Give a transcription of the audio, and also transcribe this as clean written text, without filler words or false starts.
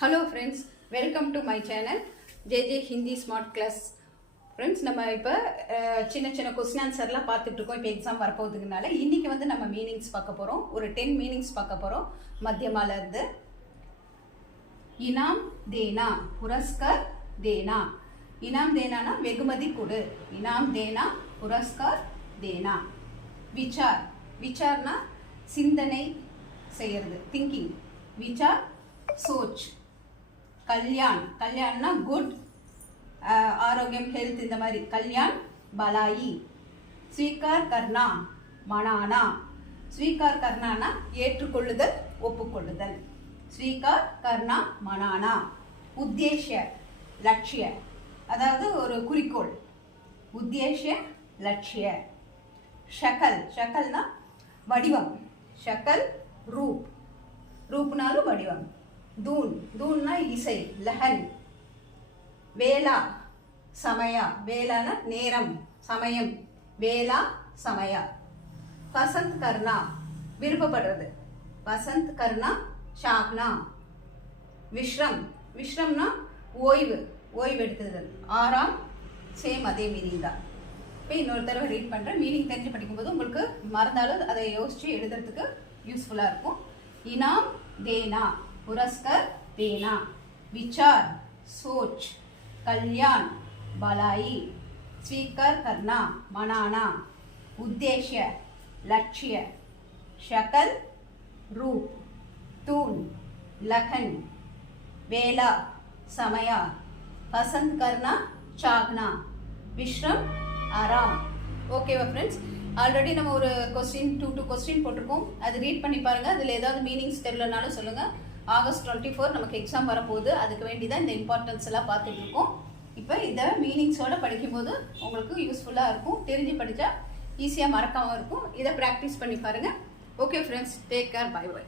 Hello friends, welcome to my channel JJ Hindi Smart Class. Friends, நம்ம இப்போ சின்ன question ஆன்சர்லாம் பார்த்துட்டு இருக்கோம். இப்போ எக்ஸாம் வரப்போகுதுனால இன்னைக்கு வந்து நம்ம மீனிங்ஸ் பார்க்க போகிறோம். ஒரு 10 மீனிங்ஸ் பார்க்க போகிறோம். மத்தியமால இருந்து இனாம் தேனா, புரஸ்கார் தேனா. இனாம் தேனானா வெகுமதி கொடு. இனாம் தேனா, புரஸ்கார் தேனா. விசார், விசார்னா சிந்தனை செய்யறது, திங்கிங். விசார் सोच. कल्याण, कल्याणना गुड, आरोग्यम हेल्थ இந்த மாதிரி. कल्याण भलाई. स्वीकार करना, मनाना. स्वीकार करना ना ஏற்றுக்கொள்ளுதல், ஒப்புக்கொள்ளுதல். स्वीकार करना मनाना. उद्देश्य, लक्ष्य, அதாவது ஒரு குறிக்கோள். उद्देश्य लक्ष्य. शक्ल, शक्लனா வடிவம். शक्ल रूप, रूपனாலும் வடிவம். दून, दूनना इसे, लहन. वेला, समया. वेलाना नेरम, समयम. वेला समया. पसंद करना, விருப்பப்படுறது. पसंद करना शाकना. विश्रम, विश्रमना ஓய்வு, ஓய்வு எடுத்துதல். ஆறாம் சேம் அதே மீனிங் தான். இப்போ இன்னொரு தடவை ரீட் பண்ணுறேன். மீனிங் தெரிஞ்சு படிக்கும்போது உங்களுக்கு மறந்தாலும் அதை யோசித்து எழுதுறதுக்கு யூஸ்ஃபுல்லாக இருக்கும். इनाम देना, पुरस्कार देना. विचार, सोच. कल्याण भलाई. स्वीकार करना, मनाना. उद्देश्य लक्ष्य. शक्ल रूप. तून लखन. वेला समय. पसंद करना चाहना. विश्रम आराम. ஓகேவா ஃப்ரெண்ட்ஸ், ஆல்ரெடி நம்ம ஒரு கொஸ்டின் 2 கொஸ்டின் போட்டிருக்கோம். அது ரீட் பண்ணி பாருங்கள். அதில் ஏதாவது மீனிங்ஸ் தெரியலனாலும் சொல்லுங்கள். ஆகஸ்ட் 24 நமக்கு எக்ஸாம் வரப்போகுது. அதுக்கு வேண்டி தான் இந்த இம்பார்ட்டன்ஸ் எல்லாம் பார்த்துட்டு இருக்கோம். இப்போ இதை மீனிங்ஸோடு படிக்கும்போது உங்களுக்கு யூஸ்ஃபுல்லாக இருக்கும். தெரிஞ்சு படித்தா ஈஸியாக மறக்காமல் இருக்கும். இதை ப்ராக்டிஸ் பண்ணி பாருங்கள். Okay friends, take care, bye by.